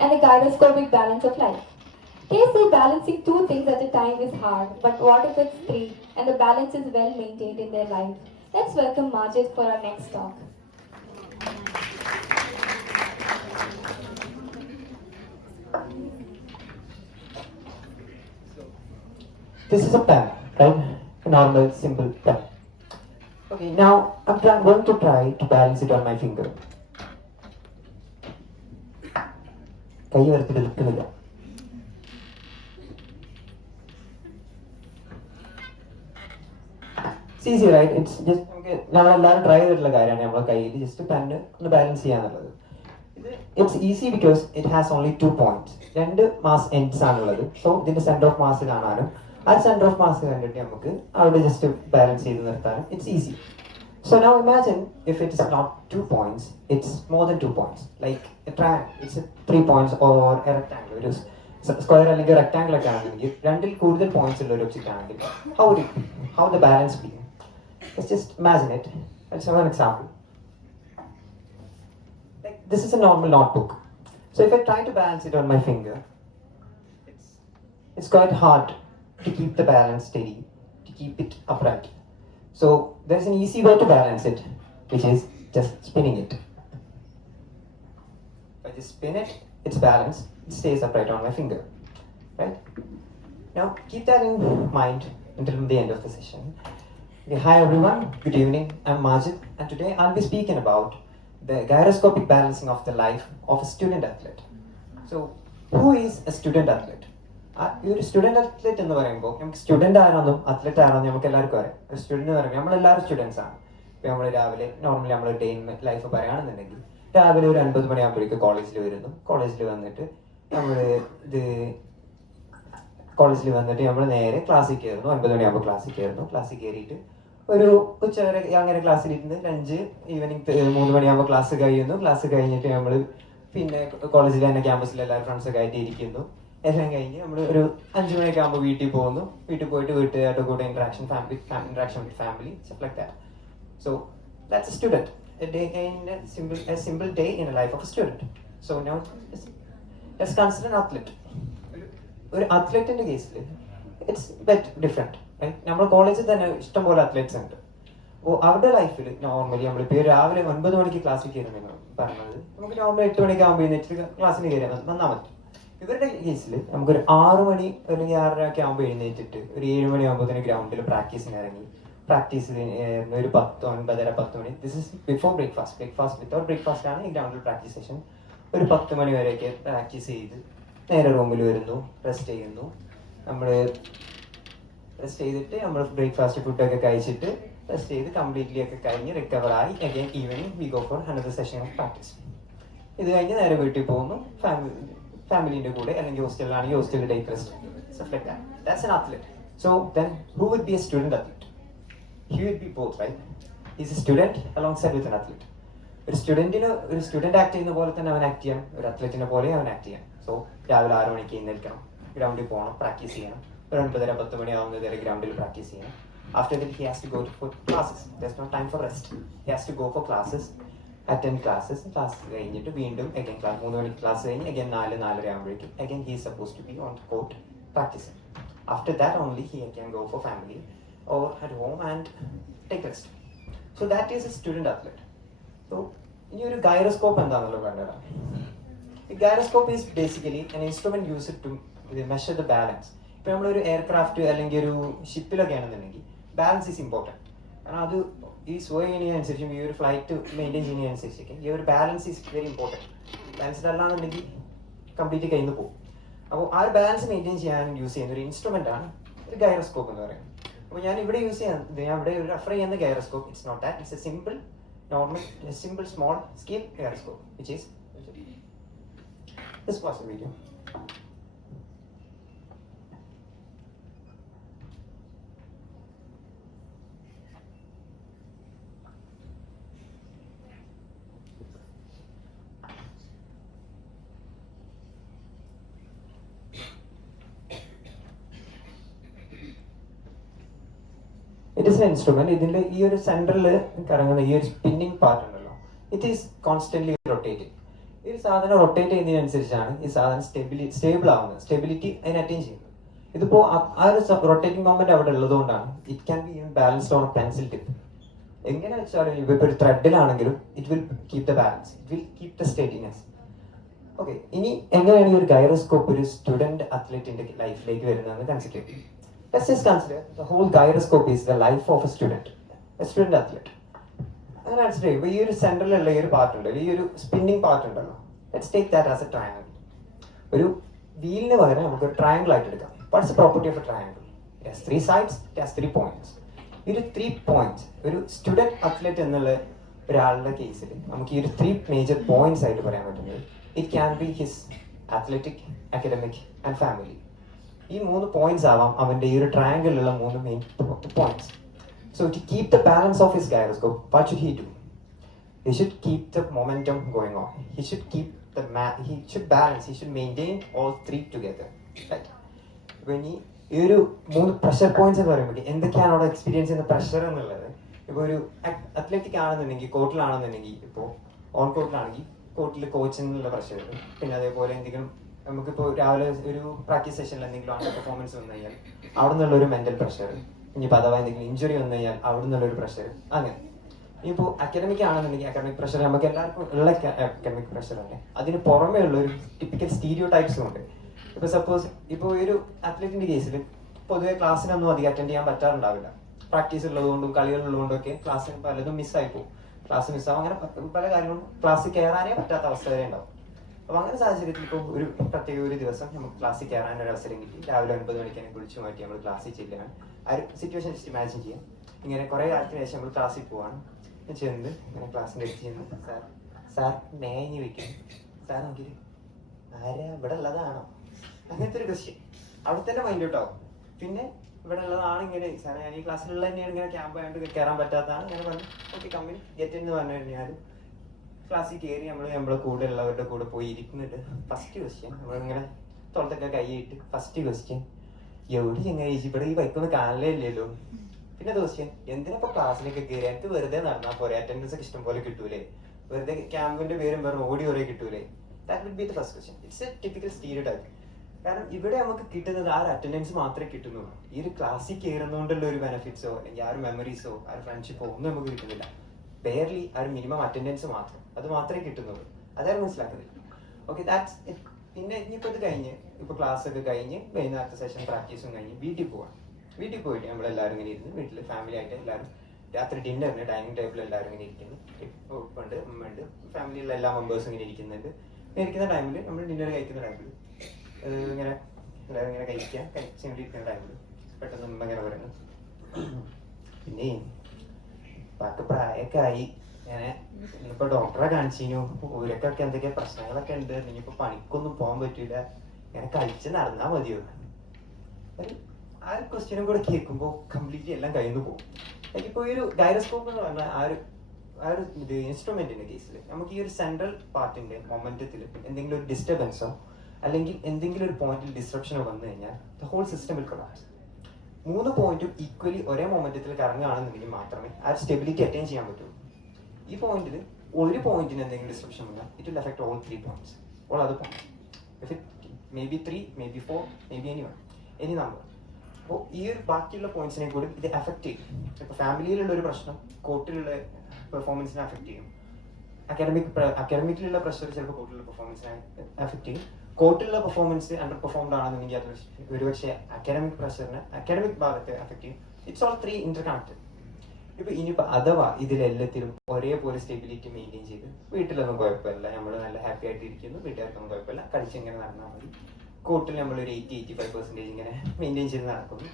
and the gyroscopic balance of life. They say balancing two things at a time is hard, but what if it's three and the balance is well maintained in their life? Let's welcome Majid for our next talk. This is a pen, right? A normal, simple pen. Okay, now going to try to balance it on my finger. കൈ വരത്തിട്ട് നിൽക്കുന്നില്ല. It's easy, right? It's just നമ്മളെല്ലാവരും try ചെയ്തിട്ടുള്ള കാര്യമാണ് നമ്മളെ കയ്യിൽ just pen ഒന്ന് balance ചെയ്യാന്നുള്ളത്. It's easy because it has only 2 points. രണ്ട് മാസ് എൻഡ്സ് ആണുള്ളത്. സോ ഇതിന്റെ സെന്റർ ഓഫ് മാസ് കാണാനും ആ സെന്റർ ഓഫ് മാസ് കണ്ടിട്ട് നമുക്ക് അവിടെ ജസ്റ്റ് ബാലൻസ് ചെയ്ത് നിർത്താനും it's easy. So now imagine if it is not 2 points, it's more than 2 points. Like a triangle, it's a 3 points or a rectangle. It is square അല്ലെങ്കിൽ rectangle ഒക്കെ ആണെങ്കിൽ രണ്ടിൽ കൂടുതൽ പോയിന്റ്സ് ഉള്ള ഒരു ഒബ്ജക്റ്റ് ആണെങ്കിൽ how the balance be? Let's just imagine it. Let's have an example. Like this is a normal notebook. So if I try to balance it on my finger, it's quite hard to keep the balance steady, to keep it upright. So there's an easy way to balance it, which is just spinning it. If I just spin it, it's balanced, it stays upright on my finger, right? Now keep that in mind until the end of the session. Okay, hi everyone, good evening, I'm Majid, and today I'll be speaking about the gyroscopic balancing of the life of a student athlete. So who is a student athlete? ഈ ഒരു student athlete എന്ന് പറയുമ്പോൾ നമുക്ക് student ആണെന്നും athlete ആണെന്നും നമുക്ക് എല്ലാവർക്കും അറിയാം. ഒരു സ്റ്റുഡൻറ് എന്ന് പറയുമ്പോൾ നമ്മളെല്ലാവരും സ്റ്റുഡൻസ് ആണ്. ഇപ്പോൾ നമ്മൾ രാവിലെ നോർമലി നമ്മൾ ഡേ ഇൻ ലൈഫ് പറയുകയാണെന്നുണ്ടെങ്കിൽ രാവിലെ ഒരു 9 മണിയാകുമ്പോഴേക്കും കോളേജിൽ വരുന്നു. കോളേജിൽ വന്നിട്ട് നമ്മൾ നേരെ ക്ലാസ്സിൽ കയറുന്നു. 9 മണിയാകുമ്പോൾ ക്ലാസ്സിൽ കയറുന്നു. ക്ലാസ്സിൽ കയറിയിട്ട് ഒരു ഉച്ച വരെ അങ്ങനെ ക്ലാസ്സിലിരുന്ന് ലഞ്ച് ഈവനിങ് 3 മണിയാകുമ്പോൾ ക്ലാസ് കഴിയുന്നു. ക്ലാസ് കഴിഞ്ഞിട്ട് നമ്മൾ പിന്നെ കോളേജിൽ തന്നെ ക്യാമ്പസിൽ എല്ലാവരും ഫ്രണ്ട്സൊക്കെ ആയിട്ട് ഇരിക്കുന്നു. എല്ലാം കഴിഞ്ഞ് നമ്മൾ ഒരു 5 മണിയൊക്കെ ആകുമ്പോൾ വീട്ടിൽ പോകുന്നു. വീട്ടിൽ പോയിട്ട് വീട്ടുകാരുടെ കൂടെ interaction with family, stuff like that. So that's a student. A simple day in the life of a student. So now let's consider an athlete. ഒരു അത്ലറ്റിന്റെ കേസിൽ ഇറ്റ്സ് ഡിഫറെന്റ്. നമ്മുടെ കോളേജിൽ തന്നെ ഇഷ്ടംപോലെ അത്ലറ്റ്സ് ഉണ്ട്. അപ്പോൾ അവരുടെ ലൈഫിൽ നോർമലി നമ്മളിപ്പോൾ രാവിലെ 9 മണിക്ക് ക്ലാസ്സിൽ കയറുന്നത് പറഞ്ഞത് നമുക്ക് നോർമലി 8 മണിക്ക് ആകുമ്പോൾ എഴുന്നേറ്റ് ക്ലാസ്സിന് കയറിയാൽ വന്നാൽ മതി. ഇവരുടെ കേസിൽ നമുക്കൊരു 6 മണി അല്ലെങ്കിൽ 6:30 ഒക്കെ ആകുമ്പോൾ എഴുന്നേറ്റിട്ട് ഒരു 7 മണിയാകുമ്പോൾ തന്നെ ഗ്രൗണ്ടിൽ പ്രാക്ടീസിന് ഇറങ്ങി. പ്രാക്ടീസ് ഒരു 10 മണി. This is before breakfast. Without breakfast ആണ് ഈ ഗ്രൗണ്ടിൽ പ്രാക്ടീസ് സെഷൻ. ഒരു 10 മണി വരെയൊക്കെ പ്രാക്ടീസ് ചെയ്ത് നേരെ റൂമിൽ വരുന്നു, റെസ്റ്റ് ചെയ്യുന്നു. നമ്മൾ റെസ്റ്റ് ചെയ്തിട്ട് നമ്മൾ ബ്രേക്ക്ഫാസ്റ്റ് ഫുഡൊക്കെ കഴിച്ചിട്ട് റെസ്റ്റ് ചെയ്ത് കംപ്ലീറ്റ്ലി ഒക്കെ കഴിഞ്ഞ് റിക്കവർ ആയി again evening we go for another session of practice. ഇത് കഴിഞ്ഞ് നേരെ വീട്ടിൽ പോകുന്നു. ഫാമിലിന്റെ കൂടെ അല്ലെങ്കിൽ ഹോസ്റ്റലിലാണെങ്കിൽ ഹോസ്റ്റലിൽ take rest. That's an athlete. So then who would be a student athlete? He would be both, right? He's a student alongside with an athlete. ഒരു student act ചെയ്യുന്ന പോലെ തന്നെ അവൻ ആക്ട് ചെയ്യാം, ഒരു അത്ലറ്റിനെ പോലെ അവൻ ആക്ട് ചെയ്യാം. സോ രാവിലെ 6 മണിക്ക് എഴുന്നേൽക്കണം, ഗ്രൗണ്ടിൽ പോകണം, പ്രാക്ടീസ് ചെയ്യണം. ഒരു 9:30-10 മണിയാവുന്നത് വരെ ഗ്രൗണ്ടിൽ പ്രാക്ടീസ് ചെയ്യണം. After that he has to go for classes. There's no time for rest. He has to go for classes, attend classes. Class കഴിഞ്ഞിട്ട് വീണ്ടും അഗൈൻ 3 മണിക്ക് ക്ലാസ് കഴിഞ്ഞ് അഗൈൻ 4-4:30 ആകുമ്പോഴേക്കും again he is supposed to be on the court practicing. After that only he can go for family or at home and take rest. So that is a student athlete. So ഇനി ഒരു gyroscope എന്താണെന്നുള്ളത് കണ്ടതാണ്. ഈ gyroscope is basically an instrument used to measure the balance. ഇപ്പോൾ നമ്മളൊരു aircraft അല്ലെങ്കിൽ ഒരു ഷിപ്പിലൊക്കെ ആണെന്നുണ്ടെങ്കിൽ ബാലൻസ് ഈസ് ഇമ്പോർട്ടൻറ്റ്. കാരണം അത് ഈ സ്വോ ചെയ്യുന്നതിനനുസരിച്ചും ഈ ഒരു ഫ്ലൈറ്റ് മെയിൻറ്റെയിൻ ചെയ്യുന്നതിനനുസരിച്ചൊക്കെ ഈ ഒരു balance is very important. Balanced അല്ലാന്നുണ്ടെങ്കിൽ കംപ്ലീറ്റ് കയ്യിൽ നിന്ന് പോകും. അപ്പോൾ ആ ഒരു ബാലൻസ് മെയിൻറ്റെയിൻ ചെയ്യാൻ യൂസ് ചെയ്യുന്ന ഒരു ഇൻസ്ട്രുമെൻ്റ് ആണ് ഒരു ഗൈറോസ്കോപ്പ് എന്ന് പറയുന്നത്. അപ്പോൾ ഞാൻ ഇവിടെ യൂസ് ചെയ്യുന്നത്, ഞാൻ ഇവിടെ റെഫർ ചെയ്യുന്ന gyroscope it's not that, it's a simple small scale gyroscope, which is this was a video. It is an instrument. ഇതിന്റെ ഈ ഒരു സെൻട്രൽ കറങ്ങുന്ന ഈ ഒരു സ്പിന്നിങ് പാർട്ട് ഉണ്ടല്ലോ, ഇറ്റ് ഈസ് കോൺസ്റ്റന്റ്ലി റൊട്ടേറ്റിംഗ്. ഈ സാധനം റൊട്ടേറ്റ് ചെയ്യുന്നതിനനുസരിച്ചാണ് ഈ സാധനം സ്റ്റേബിൾ ആവുന്നത്, സ്റ്റെബിലിറ്റി അതിന് അറ്റൈൻ ചെയ്യുന്നത്. ഇതിപ്പോ ആ ഒരു റൊട്ടേറ്റിംഗ് മൊമെന്റ് അവിടെ ഉള്ളതുകൊണ്ടാണ് it can be balanced on pencil tip. എങ്ങനെ വെച്ചാലും ഇപ്പൊ ഒരു ത്രെഡിലാണെങ്കിലും it will keep the balance, it will keep the steadiness. Okay, ഇനി എങ്ങനെയാണ് ഈ ഒരു ഗൈറോസ്കോപ്പ് ഒരു സ്റ്റുഡന്റ് അത്ലറ്റിന്റെ ലൈഫിലേക്ക് വരുന്നതെന്ന് കൺസിഡർ ചെയ്യും. Let's just consider the whole gyroscope is the life of a student athlete. അങ്ങനെ കൺസിഡർ ചെയ്യുമ്പോൾ ഈ ഒരു സെന്ററിലുള്ള ഈ ഒരു പാർട്ട് ഉണ്ടല്ലോ, ഈ ഒരു സ്പിന്നിങ് പാർട്ട് ഉണ്ടല്ലോ, let's take that as A triangle. ഒരു വീലിന് പകരം നമുക്ക് ഒരു ട്രയാങ്കിൾ ആയിട്ട് എടുക്കാം. What's the property of A triangle? It has 3 sides, it has 3 points. ഈ ഒരു 3 points ഒരു സ്റ്റുഡന്റ് അത്ലറ്റ് എന്നുള്ള ഒരാളുടെ കേസിൽ നമുക്ക് ഈ ഒരു 3 മേജർ പോയിന്റ്സ് ആയിട്ട് പറയാൻ പറ്റുന്നത് it can B his athletic, academic and family. ഈ 3 പോയിന്റ്സ് ആവാം അവന്റെ ഈ ഒരു ട്രയാങ്കിളിലുള്ള 3 main points. So to keep the balance of his gyroscope, what should he do? He should keep the momentum going on. He should keep he should balance, he should maintain all 3 together. Right? When ഈ ഒരു 3 pressure points എന്ന് പറയുമ്പോൾ എന്തൊക്കെയാണ് അവിടെ experience ചെയ്യുന്ന pressure എന്നുള്ളത്, ഇപ്പോൾ ഒരു അത്ലറ്റിക് ആണെന്നുണ്ടെങ്കിൽ, കോർട്ടിലാണെന്നുണ്ടെങ്കിൽ, ഇപ്പോൾ ഓൺ കോർട്ടിലാണെങ്കിൽ കോർട്ടിൽ കോച്ചിനുള്ള പ്രഷർ, പിന്നെ അതേപോലെ എന്തെങ്കിലും നമുക്കിപ്പോൾ രാവിലെ ഒരു പ്രാക്ടീസ് സെഷനിൽ എന്തെങ്കിലും അണ്ടർ പെർഫോമൻസ് വന്നു കഴിഞ്ഞാൽ അവിടെ നിന്നുള്ള ഒരു മെന്റൽ പ്രഷർ, ഇനിയിപ്പോൾ അഥവാ എന്തെങ്കിലും ഇഞ്ചുറി വന്നു കഴിഞ്ഞാൽ അവിടെ നിന്നുള്ളൊരു പ്രഷർ, അങ്ങനെ. ഇനിയിപ്പോൾ അക്കാഡമിക് ആണെന്നുണ്ടെങ്കിൽ അക്കാഡമിക് പ്രഷർ നമുക്ക് എല്ലാവർക്കും ഉള്ള അക്കാഡമിക് പ്രഷർ തന്നെ. അതിന് പുറമേ ഉള്ള ഒരു ടിപ്പിക്കൽ സ്റ്റീരിയോ ടൈപ്സും ഉണ്ട്. ഇപ്പോൾ സപ്പോസ് ഇപ്പോൾ ഒരു അത്ലറ്റിന്റെ കേസിൽ പൊതുവെ ക്ലാസ്സിനൊന്നും അധികം അറ്റൻഡ് ചെയ്യാൻ പറ്റാറുണ്ടാവില്ല. പ്രാക്ടീസ് ഉള്ളതുകൊണ്ടും കളികളുള്ളതുകൊണ്ടും ഒക്കെ ക്ലാസ്സിന് പലതും മിസ്സായി പോകും. ക്ലാസ് മിസ്സാവും, അങ്ങനെ പല കാര്യങ്ങളും ക്ലാസ്സിൽ കയറാനേ പറ്റാത്ത അവസ്ഥ വരെ ഉണ്ടാവും. അപ്പോൾ അങ്ങനെ സാഹചര്യത്തിൽ ഇപ്പോൾ ഒരു പ്രത്യേക ഒരു ദിവസം നമുക്ക് ക്ലാസ്സിൽ കയറാൻ ഒരു അവസരം കിട്ടി. രാവിലെ 9 മണിക്ക് തന്നെ കുളിച്ചു മാറ്റി നമ്മൾ ക്ലാസ്സിൽ ചെല്ലുകയാണ്. ആ ഒരു സിറ്റുവേഷൻ ജസ്റ്റ് ഇമാജിൻ ചെയ്യാം. ഇങ്ങനെ കുറേ കാലത്തിന് ശേഷം നമ്മൾ ക്ലാസ്സിൽ പോവാണ്. ചെന്ന് ഇങ്ങനെ ക്ലാസ്സിൻ്റെ അടുത്ത് ചെന്ന് സാർ മേഞ്ഞ് വെക്കുന്നു. സാർ നോക്കിയിട്ട് ആരാ ഇവിടെ ഉള്ളതാണോ? അങ്ങനത്തെ ഒരു ക്വസ്റ്റ്യൻ അവിടെ തന്നെ മൈൻഡ് ഔട്ടാവും. പിന്നെ ഇവിടെ ഉള്ളതാണ് ഇങ്ങനെ, സാറേ ഞാൻ ഈ ക്ലാസ്സിലുള്ള തന്നെയാണ്, ഇങ്ങനെ ക്യാമ്പ് ആയിട്ട് കയറാൻ പറ്റാത്തതാണ്, അങ്ങനെ പറഞ്ഞു. ഓക്കെ കമ്പനി ഗെറ്റ് എന്ന് പറഞ്ഞു കഴിഞ്ഞാൽ ക്ലാസ്സിൽ കയറി നമ്മളെ കൂടെ ഉള്ളവരുടെ കൂടെ പോയി ഇരിക്കുന്നുണ്ട്. ഫസ്റ്റ് ക്വസ്റ്റ്യൻ നമ്മളിങ്ങനെ തൊളത്തൊക്കെ കൈയിട്ട് ഫസ്റ്റ് ക്വസ്റ്റ്യൻ എവിടെ ചെങ്ങായി ഇവിടെ ഈ ബൈക്കൊന്നും കാണലേ ഇല്ലല്ലോ. പിന്നെ ക്വസ്റ്റ്യൻ എന്തിനാ ക്ലാസ്സിലൊക്കെ കയറി, എനിക്ക് വെറുതെ നടന്നാൽ പോരെ, അറ്റൻഡൻസ് ഒക്കെ ഇഷ്ടം പോലെ കിട്ടൂലേ, വെറുതെ ക്യാമ്പിന്റെ പേരും പറഞ്ഞ് ഓടി ഓരോ കിട്ടൂലേ. That will be the first question. It's A typical stereotype. കാരണം ഇവിടെ നമുക്ക് കിട്ടുന്നത് ആ ഒരു അറ്റൻഡൻസ് മാത്രമേ കിട്ടുന്നുള്ളൂ. ഈ ഒരു ക്ലാസ്സിൽ കയറുന്നതുകൊണ്ടുള്ള ഒരു ബെനിഫിറ്റ്സോ അല്ലെങ്കിൽ ആ ഒരു മെമ്മറീസോ ആ ഒരു ഫ്രണ്ട്ഷിപ്പോ ഒന്നും നമുക്ക് കിട്ടുന്നില്ല. ബെയർലി ആ ഒരു മിനിമം അറ്റൻഡൻസ് മാത്രം, അത് മാത്രമേ കിട്ടുന്നുള്ളൂ. അതാണ് മനസ്സിലാക്കുന്നത്. Okay, that's it. പിന്നെ ഇനിയിപ്പോൾ ഇത് കഴിഞ്ഞ് ഇപ്പോൾ ക്ലാസ് ഒക്കെ കഴിഞ്ഞ് വൈകുന്നേരത്തെ സെഷൻ പ്രാക്ടീസും കഴിഞ്ഞ് വീട്ടിൽ പോവാം. വീട്ടിൽ പോയിട്ട് നമ്മളെല്ലാവരും ഇങ്ങനെ ഇരുന്ന് വീട്ടിൽ ഫാമിലി ആയിട്ട് എല്ലാവരും രാത്രി ഡിന്നറിന് ഡൈനിങ് ടേബിളിൽ എല്ലാവരും ഇങ്ങനെ ഇരിക്കുന്നു. ഉപ്പുണ്ട്, ഉമ്മയുണ്ട്, ഫാമിലിയിലുള്ള എല്ലാ മെമ്പേഴ്സും ഇങ്ങനെ ഇരിക്കുന്നുണ്ട്. ഇരിക്കുന്ന ടൈമിൽ നമ്മൾ ഡിന്നർ കഴിക്കുന്ന ടൈമിൽ ഇങ്ങനെ എല്ലാവരും ഇങ്ങനെ കഴിച്ചുകൊണ്ടിരിക്കുന്ന ടൈമിൽ പെട്ടെന്ന് ഉമ്മ ഇങ്ങനെ പറയുന്നു, പിന്നെ ഇപ്പൊക്കെ പ്രായമൊക്കെ ആയി, ഞാൻ ഇന്നിപ്പോ ഡോക്ടറെ കാണിച്ചിരുന്നു, ഊരക്കൊക്കെ എന്തൊക്കെയാ പ്രശ്നങ്ങളൊക്കെ ഉണ്ട്, ഇനിയിപ്പോ പണിക്കൊന്നും പോകാൻ പറ്റൂല, ഇങ്ങനെ കഴിച്ച് നടന്നാ മതിയോ? ആ ഒരു ക്വസ്റ്റ്യനും കൂടെ കേൾക്കുമ്പോൾ കംപ്ലീറ്റ്ലി എല്ലാം കഴിഞ്ഞു പോകും. ഇപ്പൊ ഈ ഒരു ഗൈറോസ്കോപ്പ് എന്ന് പറഞ്ഞാൽ ആ ഒരു ഇത് ഇൻസ്ട്രുമെന്റിന്റെ കേസിൽ നമുക്ക് ഈ ഒരു സെൻട്രൽ പാർട്ടിന്റെ മൊമെന്റത്തിൽ എന്തെങ്കിലും ഒരു ഡിസ്റ്റർബൻസോ അല്ലെങ്കിൽ എന്തെങ്കിലും ഒരു പോയിന്റിൽ ഡിസ്ട്രപ്ഷനോ വന്നു കഴിഞ്ഞാൽ the whole system will collapse. 3 പോയിന്റും ഈക്വലി ഒരേ മൊമെന്റത്തിൽ കറങ്ങുകയാണെന്നുണ്ടെങ്കിൽ മാത്രമേ ആ സ്റ്റെബിലിറ്റി അറ്റൈൻ ചെയ്യാൻ പറ്റുള്ളൂ. ഈ പോയിന്റിൽ ഒരു പോയിന്റിന് എന്തെങ്കിലും ഡിസ്ട്രപ്ഷൻ വന്നാൽ it will affect all 3 points, all other points. If it may be 3, may be 4, may be any number. അപ്പോൾ ഈ ഒരു ബാക്കിയുള്ള പോയിന്റ്സിനെ കൂടി ഇത് അഫക്ട് ചെയ്യും. ഇപ്പോൾ ഫാമിലിയിലുള്ള ഒരു പ്രശ്നം കോർട്ടിലുള്ള പെർഫോമൻസിനെ അഫക്ട് ചെയ്യും. അക്കാഡമിക്കിലുള്ള പ്രഷർ ചിലപ്പോൾ കോർട്ടിലുള്ള പെർഫോമൻസിനെ അഫക്ട് ചെയ്യും. കോർട്ടിലുള്ള പെർഫോമൻസ് അണ്ടർ പെർഫോംഡ് ആണെന്നുണ്ടെങ്കിൽ അത് ഒരുപക്ഷെ അക്കാഡമിക് ഭാഗത്തെ അഫക്ട് ചെയ്യും. It's all 3 Inter connected. ഇനിയിപ്പോൾ അഥവാ ഇതിലെല്ലാത്തിലും ഒരേപോലെ സ്റ്റെബിലിറ്റി മെയിൻറ്റെയിൻ ചെയ്ത് വീട്ടിലൊന്നും കുഴപ്പമില്ല, നമ്മൾ നല്ല ഹാപ്പി ആയിട്ട് ഇരിക്കുന്നു, വീട്ടുകാർക്കൊന്നും കുഴപ്പമില്ല, കളിച്ചിങ്ങനെ നടന്നാൽ മതി, കോർട്ടിൽ നമ്മളൊരു 80-85% ഇങ്ങനെ മെയിൻറ്റെയിൻ ചെയ്ത് നടക്കുന്നു.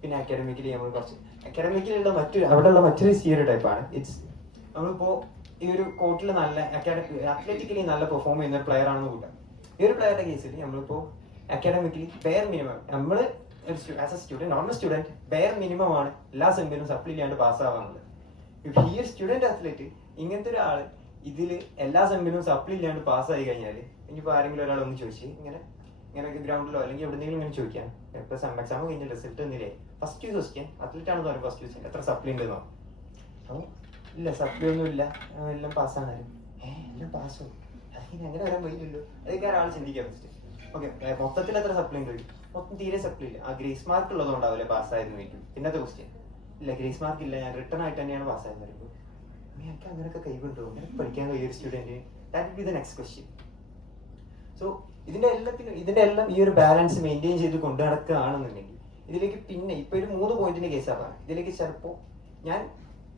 പിന്നെ അക്കാഡമിക്കലി നമ്മൾ കുറച്ച് അക്കാഡമിക്കലുള്ള അവിടെയുള്ള മറ്റൊരു സ്റ്റീരിയോ ടൈപ്പാണ്. ഇറ്റ്സ് നമ്മളിപ്പോൾ ഈ ഒരു കോർട്ടിൽ നല്ല അത്ലറ്റിക്കലി നല്ല പെർഫോം ചെയ്യുന്ന ഒരു പ്ലെയർ ആണെന്ന് കൂട്ടാം. ഈ ഒരു പ്ലെയറുടെ കേസിൽ നമ്മളിപ്പോൾ അക്കാഡമിക്കലി ബെയർ മിനിമം നമ്മൾ as A student, normal student bare minimum ആണ് എല്ലാ സെമ്മിലും സപ്ലി ഇല്ലാണ്ട് പാസ്സാവാനുള്ളത്. ഇപ്പം ഈ ഒരു സ്റ്റുഡൻറ് അത്ലറ്റ് ഇങ്ങനത്തെ ഒരാൾ ഇതിൽ എല്ലാ സെമ്മിലും സപ്ലി ഇല്ലാണ്ട് പാസ്സായി കഴിഞ്ഞാൽ ഇനിയിപ്പോൾ ആരെങ്കിലും ഒരാൾ ഒന്ന് ചോദിച്ച് ഇങ്ങനെ ഗ്രൗണ്ടിലോ അല്ലെങ്കിൽ എവിടെയെങ്കിലും ഇങ്ങനെ ചോദിക്കാം, ഇപ്പോൾ എക്സാം കഴിഞ്ഞ റിസൾട്ട് ഒന്നില്ലേ, ഫസ്റ്റ് ക്വസ്റ്റ്യൻ അത്ലറ്റ് ആണെന്ന് പറയും, ഫസ്റ്റ് ക്വസ്റ്റ്യൻ എത്ര സപ്ലി ഉണ്ടെന്നോ? അപ്പോൾ ഇല്ല സപ്ലി ഒന്നും ഇല്ല, എല്ലാം പാസ്സാണാലും എല്ലാം പാസ്സും അങ്ങനെ വരാൻ പറ്റില്ലല്ലോ, അതൊക്കെ ഒരാൾ ചിന്തിക്കാൻ ഫസ്റ്റ്. ഓക്കെ, മൊത്തത്തിൽ എത്ര സപ്ലൈ ഉണ്ട്? മൊത്തം തീരെ സപ്ലൈ ഇല്ല. ആ ഗ്രേസ് മാർക്ക് ഉള്ളതുകൊണ്ടാവില്ലേ പാസ്സായെന്ന് ചോദിക്കും. പിന്നത്തെ ക്വസ്റ്റ്യൻ, ഇല്ല ഗ്രേസ് മാർക്ക് ഇല്ല, ഞാൻ റിട്ടേൺ ആയിട്ട് തന്നെയാണ് പാസ്സായെന്ന് പറയുമ്പോൾ എനിക്ക് അങ്ങനെയൊക്കെ കൈവിട്ടോ, അങ്ങനെ പഠിക്കാൻ കഴിയൊരു student, that will be the next question. So ഇതിന്റെ എല്ലാം ഈ ഒരു ബാലൻസ് മെയിൻറ്റെയിൻ ചെയ്ത് കൊണ്ടു നടക്കുകയാണെന്നുണ്ടെങ്കിൽ ഇതിലേക്ക് പിന്നെ ഇപ്പൊ ഒരു 3 പോയിന്റിന്റെ കേസാണ്. ഇതിലേക്ക് ചിലപ്പോൾ ഞാൻ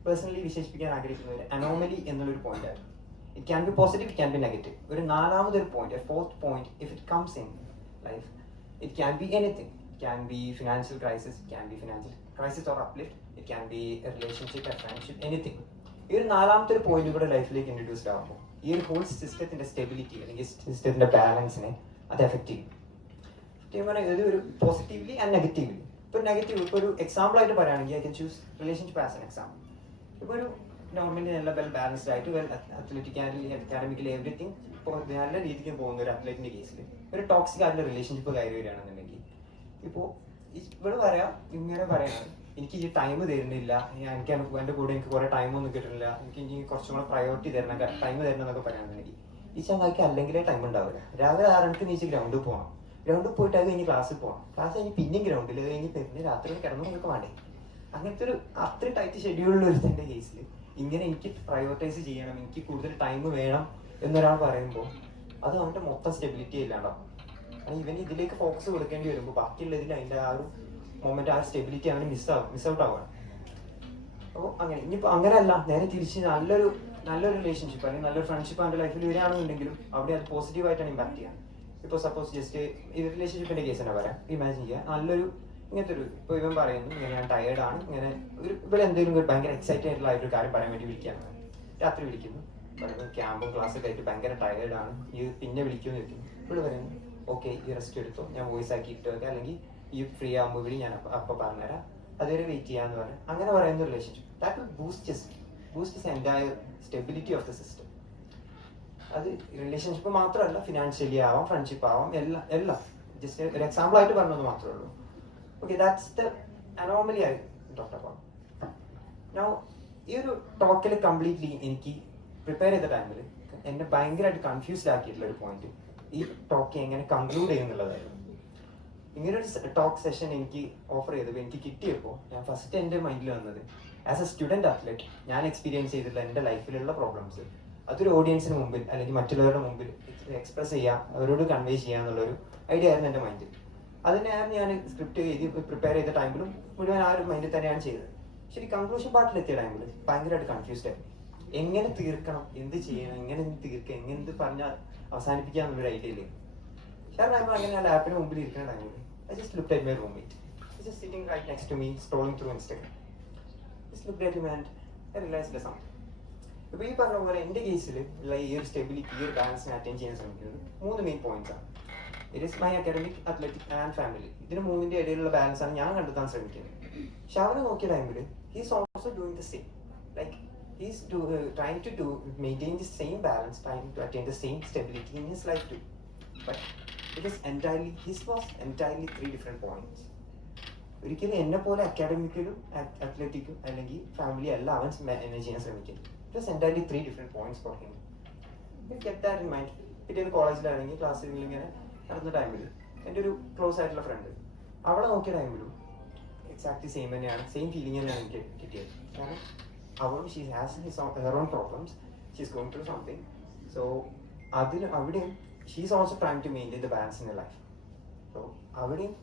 പേഴ്സണലി വിശേഷിപ്പിക്കാൻ ആഗ്രഹിക്കുന്ന ഒരു അനോമലി എന്നുള്ളൊരു പോയിന്റ് ആണ്. It can be positive, it can be negative. ഒരു നാലാമതൊരു point, fourth point, if it comes in life, it can be anything. It can be financial crisis, it can be financial crisis or uplift, it can be a relationship, a friendship, anything. ഈ ഒരു നാലാമത്തെ ഒരു point കൂടെ ലൈഫിലേക്ക് introduced ആകുമ്പോൾ ഈ ഒരു whole സിസ്റ്റത്തിന്റെ സ്റ്റെബിലിറ്റി അല്ലെങ്കിൽ സിസ്റ്റത്തിന്റെ ബാലൻസിനെ അത് എഫക്ട് ചെയ്യും. ഇത് ഒരു പോസിറ്റീവ്ലി ആൻഡ് നെഗറ്റീവ്ലി. ഇപ്പോൾ നെഗറ്റീവ്, ഇപ്പോൾ ഒരു എക്സാമ്പിൾ ആയിട്ട് പറയുകയാണെങ്കിൽ I can choose relationship as an example. ഇപ്പോൾ ഒരു നോർമലി നല്ല വെൽ ബാലൻസ്ഡ് ആയിട്ട് വെൽ അത്ലറ്റിക്കലി അക്കാഡമിക്കലി എവറിത്തിങ് നല്ല രീതിക്ക് പോകുന്ന ഒരു അത്ലറ്റിന്റെ കേസിൽ ഒരു ടോക്സിക് ആയിട്ടുള്ള റിലേഷൻഷിപ്പ് കയറി വരികയാണെന്നുണ്ടെങ്കിൽ ഇപ്പോൾ ഇവിടെ പറയാം, ഇങ്ങനെ പറയണം, എനിക്ക് ഈ ടൈം തരുന്നില്ല, എനിക്ക് എൻ്റെ കൂടെ എനിക്ക് കുറേ ടൈമൊന്നും കിട്ടുന്നില്ല, എനിക്ക് ഇനി കുറച്ചും കൂടെ പ്രയോറിറ്റി തരണം, ടൈം തരണം എന്നൊക്കെ പറയുകയാണെന്നുണ്ടെങ്കിൽ ഈ ചങ്ങായിക്ക് അല്ലെങ്കിലേ ടൈം ഉണ്ടാവില്ല. രാവിലെ 6 മണിക്ക് നീച്ച് ഗ്രൗണ്ടിൽ പോകണം, ഗ്രൗണ്ടിൽ പോയിട്ട് അത് കഴിഞ്ഞ് ക്ലാസ്സിൽ പോകണം, ക്ലാസ് കഴിഞ്ഞ് പിന്നെയും ഗ്രൗണ്ടിൽ, അത് കഴിഞ്ഞ് പിന്നെ രാത്രി കിടന്നു നമുക്ക് വേണ്ടേ. അങ്ങനത്തെ ഒരു അത്ര ടൈറ്റ് ഷെഡ്യൂളിൽ ഒരുത്തിൻ്റെ കേസിൽ ഇങ്ങനെ എനിക്ക് പ്രയോറിറ്റൈസ് ചെയ്യണം, എനിക്ക് കൂടുതൽ ടൈം വേണം എന്നൊരാൾ പറയുമ്പോൾ അത് അവൻ്റെ മൊത്തം സ്റ്റെബിലിറ്റി ഇല്ലാണ്ടാവും. ഇവൻ ഇതിലേക്ക് ഫോക്കസ് കൊടുക്കേണ്ടി വരുമ്പോൾ ബാക്കിയുള്ളതിൽ അതിൻ്റെ ആ ഒരു മൊമെന്റ്, ആ സ്റ്റെബിലിറ്റി അവന് മിസ് ഔട്ട് ആവുകയാണ്. അപ്പോൾ അങ്ങനെ ഇനിയിപ്പോൾ അങ്ങനെയല്ല, നേരെ തിരിച്ച് നല്ലൊരു റിലേഷൻഷിപ്പ് അല്ലെങ്കിൽ നല്ലൊരു ഫ്രണ്ട്ഷിപ്പ് അവൻ്റെ ലൈഫിൽ വരികയാണെന്നുണ്ടെങ്കിലും അവിടെ അത് പോസിറ്റീവായിട്ടാണ് ഇമ്പാക്ട് ചെയ്യുക. ഇപ്പോൾ സപ്പോസ് ജസ്റ്റ് ഈ റിലേഷൻഷിപ്പിൻ്റെ കേസ് തന്നെ പറയാം, ഇമാജിൻ ചെയ്യുക, നല്ലൊരു ഇങ്ങനത്തെ ഒരു, ഇപ്പോൾ ഇവൻ പറയുന്നു ഇങ്ങനെ ഞാൻ ടയേർഡാണ്, ഇങ്ങനെ ഇവിടെ എന്തെങ്കിലും ഒരു ഭയങ്കര എക്സൈറ്റഡ് ആയിട്ടുള്ള ഒരു കാര്യം പറയാൻ വേണ്ടി വിളിക്കുകയാണ്, രാത്രി വിളിക്കുന്നു, പറയുന്നത് ക്യാമ്പും ക്ലാസ്സൊക്കെ ആയിട്ട് ഭയങ്കര ടയേർഡാണ്, ഈ പിന്നെ വിളിക്കുമെന്ന് ചോദിക്കുന്നു. ഇവിടെ പറയുന്നു ഓക്കെ ഈ റെസ്റ്റ് എടുത്തോ, ഞാൻ വോയിസ് ആക്കി ഇട്ട് വെക്കാം, അല്ലെങ്കിൽ ഈ ഫ്രീ ആകുമ്പോൾ വിളി, ഞാൻ അപ്പോൾ പറഞ്ഞുതരാം, അതുവരെ വെയിറ്റ് ചെയ്യാന്ന് പറഞ്ഞാൽ അങ്ങനെ പറയുന്ന relationship that will boost entire stability of the system. അത് റിലേഷൻഷിപ്പ് മാത്രമല്ല, ഫിനാൻഷ്യലി ആവാം, ഫ്രണ്ട്ഷിപ്പ് ആവാം, എല്ലാം ജസ്റ്റ് ഒരു എക്സാമ്പിൾ ആയിട്ട് പറഞ്ഞത് മാത്രമേ ഉള്ളൂ. Okay, that's the anomaly I talked about. Now ഈ ഒരു ടോക്കിൽ കംപ്ലീറ്റ്ലി എനിക്ക് പ്രിപ്പയർ ചെയ്ത ടൈമിൽ എന്നെ ഭയങ്കരമായിട്ട് കൺഫ്യൂസ്ഡ് ആക്കിയിട്ടുള്ള ഒരു പോയിന്റ് ഈ ടോക്ക് എങ്ങനെ കൺക്ലൂഡ് ചെയ്യുന്നുള്ളതായിരുന്നു. ഇങ്ങനൊരു ടോക്ക് സെഷൻ എനിക്ക് ഓഫർ ചെയ്തപ്പോൾ എനിക്ക് കിട്ടിയപ്പോൾ ഞാൻ ഫസ്റ്റ് എൻ്റെ മൈൻഡിൽ വന്നത് ആസ് എ സ്റ്റുഡൻറ് അത്ലറ്റ് ഞാൻ എക്സ്പീരിയൻസ് ചെയ്തിട്ടുള്ള എൻ്റെ ലൈഫിലുള്ള പ്രോബ്ലംസ് അതൊരു ഓഡിയൻസിന് മുമ്പിൽ അല്ലെങ്കിൽ മറ്റുള്ളവരുടെ മുമ്പിൽ എക്സ്പ്രസ് ചെയ്യാം, അവരോട് കൺവേ ചെയ്യാം എന്നുള്ളൊരു ഐഡിയ ആയിരുന്നു എൻ്റെ മൈൻഡിൽ. അതിനാണ് ഞാൻ സ്ക്രിപ്റ്റ് എഴുതി പ്രിപ്പയർ ചെയ്ത ടൈമിലും മുഴുവൻ ആ ഒരു മൈൻഡിൽ തന്നെയാണ് ചെയ്തത്. ശരി, കൺക്ലൂഷൻ പാർട്ടിലെത്തിയ ടൈമിൽ ഭയങ്കരമായിട്ട് കൺഫ്യൂസ്ഡ് ആയി. എങ്ങനെ തീർക്കണം, എന്ത് ചെയ്യണം, എങ്ങനെ തീർക്കാം, എങ്ങനെ എന്ത് പറഞ്ഞാൽ അവസാനിപ്പിക്കുക എന്നുള്ളൊരു ഐഡിയ ഇല്ലേ. കാരണം നമ്മൾ അങ്ങനെ ആ ലാപ്പിന് മുമ്പിൽ ഇരിക്കുന്ന ടൈമിൽ I just looked at my roommate. He's just sitting right next to me, scrolling through Instagram. Just looked at him and I realized something. ഇപ്പോൾ ഈ പറഞ്ഞ പോലെ എൻ്റെ കേസിൽ ഉള്ള ഈ ഒരു സ്റ്റെബിലിറ്റി, ഈ ഒരു ബാലൻസിനെ അറ്റൈൻ ചെയ്യാൻ ശ്രമിക്കുന്നത് 3 മെയിൻ പോയിന്റ്സ് ആണ്. It is my academic, athletic and family. ഇതിന് 3ന്റെ ഇടയിലുള്ള ബാലൻസ് ആണ് ഞാൻ കണ്ടെത്താൻ ശ്രമിക്കുന്നത്. പക്ഷെ അവനെ നോക്കിയ ടൈമിൽ he's also doing the same, like he's trying to maintain the same balance, trying to attain the same stability in his life too. But his was entirely 3 different points. ഒരിക്കലും എന്നെ പോലെ അക്കാഡമിക്കലും അത്ലറ്റിക്കും അല്ലെങ്കിൽ ഫാമിലി അല്ല അവൻ മാനേജ് ചെയ്യാൻ ശ്രമിക്കുന്നത്. It was entirely 3 different points for him. You get that in mind. പിറ്റേന്ന് കോളേജിലാണെങ്കിൽ ക്ലാസ്സിൽ ഇങ്ങനെ നടന്ന ടൈമിൽ എൻ്റെ ഒരു ക്ലോസ് ആയിട്ടുള്ള ഫ്രണ്ട് അവളെ നോക്കിയ ടൈമിലും എക്സാക്ട്ലി സെയിം തന്നെയാണ്, സെയിം ഫീലിംഗ് തന്നെയാണ് എനിക്ക് കിട്ടിയത്. കാരണം അവളും she has her own problems, she's going through something. So അതിന് അവിടെയും she's also trying to maintain the balance in her life. So അവിടെയും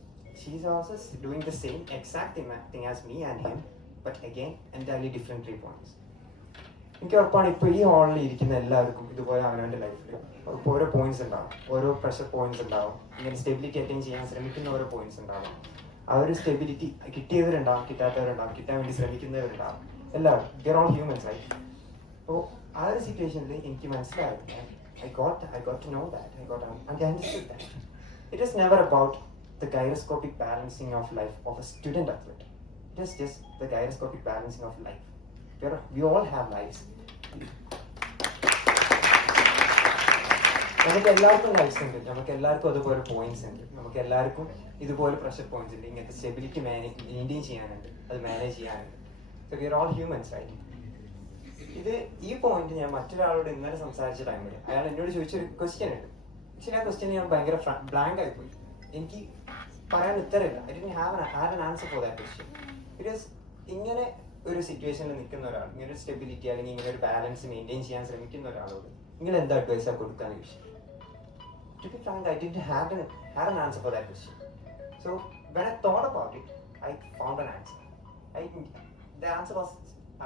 she's also doing the same exact thing as me and him, but again entirely different 3 points. എനിക്ക് ഉറപ്പാണ് ഇപ്പോൾ ഈ ഹാളിൽ ഇരിക്കുന്ന എല്ലാവർക്കും ഇതുപോലെ അവനവൻ്റെ ലൈഫിൽ ഓരോ പോയിന്റ്സ് ഉണ്ടാവും, ഓരോ പ്രഷർ പോയിന്റ്സ് ഉണ്ടാവും, ഇങ്ങനെ സ്റ്റെബിലിറ്റി അറ്റൈൻ ചെയ്യാൻ ശ്രമിക്കുന്ന ഓരോ പോയിന്റ്സ് ഉണ്ടാവും. ആ ഒരു സ്റ്റെബിലിറ്റി കിട്ടിയവരുണ്ടാവും, കിട്ടാത്തവരുണ്ടാവും, കിട്ടാൻ വേണ്ടി ശ്രമിക്കുന്നവരുണ്ടാവും, എല്ലാവരും they are all humans right. അപ്പോൾ ആ ഒരു സിറ്റുവേഷനിൽ എനിക്ക് മനസ്സിലായത് I got to know that. I understood that. It is never about the gyroscopic balancing of life of a student athlete. It is just the gyroscopic balancing of life. We all have lives. നമുക്ക് എല്ലാവർക്കും lives ഉണ്ട്, നമുക്ക് എല്ലാവർക്കും അതുപോലെ points ഉണ്ട്, നമുക്ക് എല്ലാവർക്കും ഇതുപോലെ പ്രഷർ പോയിന്റ്സ് ഉണ്ട്, ഇങ്ങനത്തെ സ്റ്റെബിലിറ്റി മെയിൻറ്റെയിൻ ചെയ്യാനുണ്ട്, അത് മാനേജ് ചെയ്യാനുണ്ട്. So we are all humans, right? ഇത് ഈ പോയിന്റ് ഞാൻ മറ്റൊരാളോട് ഇന്നലെ സംസാരിച്ച ടൈമിൽ അയാൾ എന്നോട് ചോദിച്ചൊരു ക്വസ്റ്റ്യൻ ഉണ്ട്. പക്ഷെ ആ ക്വസ്റ്റ്യൻ ഞാൻ ഭയങ്കര ബ്ലാങ്ക് ആയിപ്പോയി. എനിക്ക് പറയാൻ ഉത്തരമില്ല. I didn't have an answer for that question. Because ഇങ്ങനെ ഒരു സിറ്റുവേഷനിൽ നിൽക്കുന്ന ഒരാൾ, ഇങ്ങനെ ഒരു സ്റ്റെബിലിറ്റി അല്ലെങ്കിൽ ഇങ്ങനെ ഒരു ബാലൻസ് മെയിൻറ്റെയിൻ ചെയ്യാൻ ശ്രമിക്കുന്ന ഒരാളോട് നിങ്ങൾ എന്താ അഡ്വൈസാണ് കൊടുക്കാന്ന് ചോദിച്ചു. To be frank, I didn't have an answer for that question. So when I thought about it, I found an answer. The answer was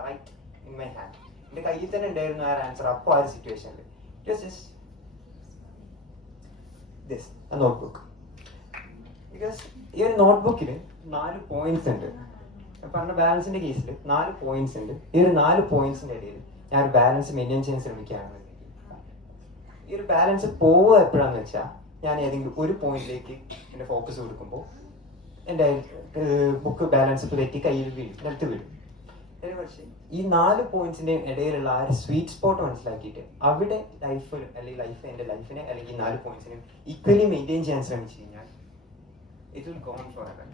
right in my hand. എൻ്റെ കയ്യിൽ തന്നെ ഉണ്ടായിരുന്നു ആ ആൻസർ അപ്പോൾ ആ ഒരു സിറ്റുവേഷനിൽ. It was just this A notebook. Because ഈ ഒരു നോട്ട്ബുക്കിൽ 4 പോയിന്റ്സ് ഉണ്ട്. പറഞ്ഞ ബാലൻസിന്റെ കേസിൽ 4 പോയിന്റ്സ് ഉണ്ട്. ഈ ഒരു 4 പോയിന്റ്സിന്റെ ഇടയിൽ ഞാൻ ഒരു ബാലൻസ് മെയിൻറ്റെയിൻ ചെയ്യാൻ ശ്രമിക്കുകയാണ്. ഈ ഒരു ബാലൻസ് പോവുക എപ്പോഴാന്ന് വെച്ചാൽ ഞാൻ ഏതെങ്കിലും ഒരു പോയിന്റിലേക്ക് എൻ്റെ ഫോക്കസ് കൊടുക്കുമ്പോൾ എൻ്റെ ബുക്ക് ബാലൻസ് തെറ്റി കയ്യിൽ വീഴും, നിലത്ത് വീഴും. പക്ഷേ ഈ 4 പോയിന്റ്സിന്റെ ഇടയിലുള്ള ആ ഒരു സ്വീറ്റ് സ്പോട്ട് മനസ്സിലാക്കിയിട്ട് അവിടെ ലൈഫ് അല്ലെങ്കിൽ എൻ്റെ ലൈഫിനെ അല്ലെങ്കിൽ ഈ 4 പോയിന്റ്സിനെ ഈക്വലി മെയിൻറ്റെയിൻ ചെയ്യാൻ ശ്രമിച്ചു കഴിഞ്ഞാൽ it will gone for ever.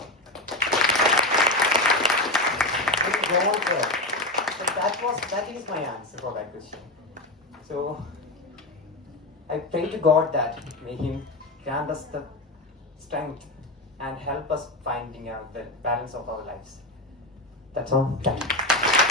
That is my answer for that question. So I pray to God that may Him grant us the strength and help us finding out the balance of our lives. That's all. Thank you.